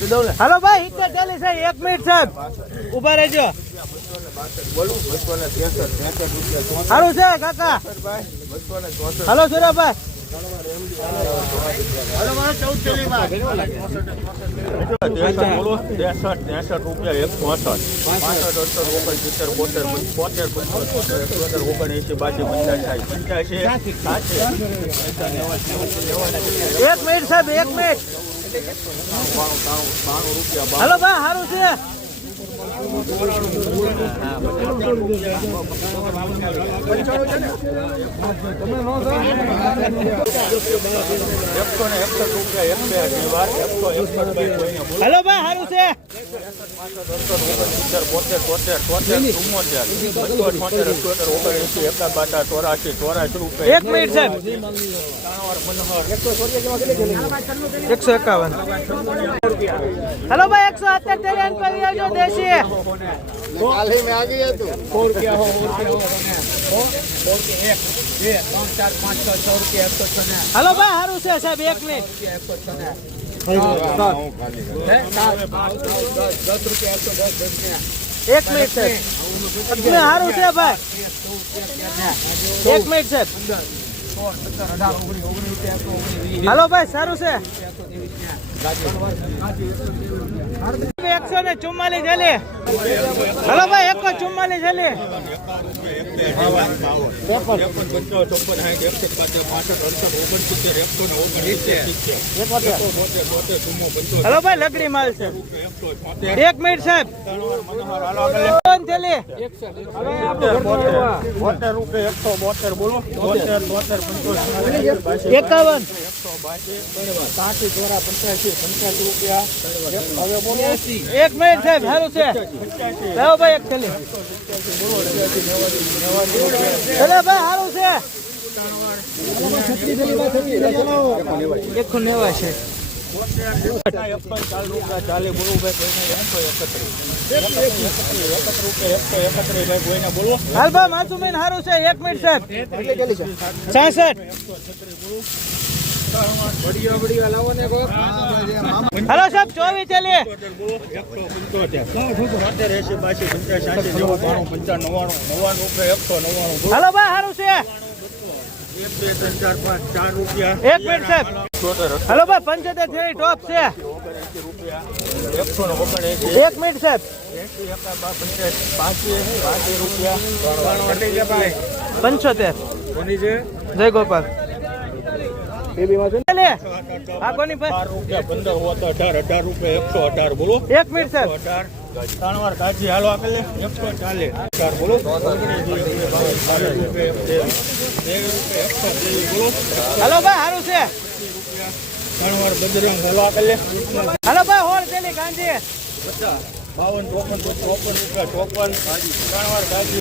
હાલો ભાઈ ઇક્કો ચાલી છે 1 મિનિટ સાહેબ ઉભા રહેજો સારું છે કાકા હાલો સુરાભાઈ એક મિનિટ સાહેબ 1 મિનિટ હાલો ભાઈ સારું છે હાલો ભાઈ સારું છે એક મિનિટ સાહેબ 151 हेलो भाई 178 કરી આવજો દેશી काले में आ गया तू और क्या हो 1 2 3 4 5 6 रुपया 106 हेलो भाई हारू છે સાહેબ 1 મિનિટ 1 મિનિટ સાહેબ તમે હારું છે ભાઈ 1 મિનિટ સાહેબ હાલો ભાઈ સારું છે 144 ચાલી હાલો ભાઈ 144 ચાલી હાલો ભાઈ લગડી માલ છે 1 મિનિટ સાહેબ ચાલી 72 રૂપિયા 172 બોલો 72 51 રૂપિયા હવે બોલો 1 મિનિટ સાહેબ સારું છે લાવો ભાઈ એક થેલી અરે ભાઈ સારું છે 190 છે હાલ ભાઈ માસુમીન સારું છે 1 મિનિટ સાહેબ 66 હાલો સાહેબ 24 ચાલી હાલો ભાઈ સારું છે 1 મિનિટ સાહેબ હાલો ભાઈ 75 થેલી ટોપ છે 1 મિનિટ સાહેબ 75 જય ગોપાલ હા કોની ભાઈ 15 18 રૂપિયા 118 બોલો 1 મિનિટ સાહેબ 3 વાર કાચી હાલો આપેલે 140 બોલો હાલો ભાઈ સારું છે 3 વાર બજરંગ હાલો આપેલે હાલો ભાઈ હોલ ચાલી ગાંધી 52 53 રૂપિયા 53 3 વાર કાચી